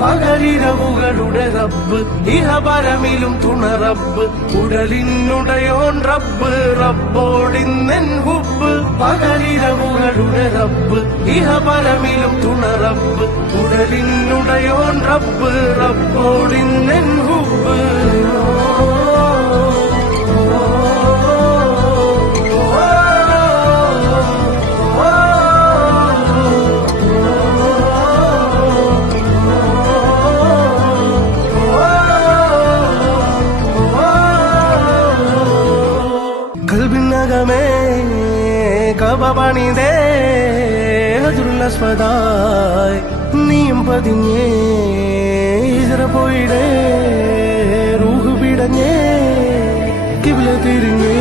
പകരിരവുകളുടെ റബ്ബ് ഇഹപരമിലും തുണ റബ്ബ് ഉടലിനുടയോൻ റബ്ബ് റബ്ബോടിന്നെൻ ഹുബ്ബ്. പകരിരവുകളുടെ റബ്ബ് ഇഹപരമിലും തുണ റബ്ബ് ഉടലിനുടയോൻ റബ്ബ് റബ്ബോടിന്നെൻ കൽബിനകമേ കബപണിതേ ഹജുറുല്ലസ്വദായ് നീയും പതിഞ്ഞേ ഇതര പോയിടേ റൂഹ് പിടഞ്ഞേ കിബില തിരിഞ്ഞേ.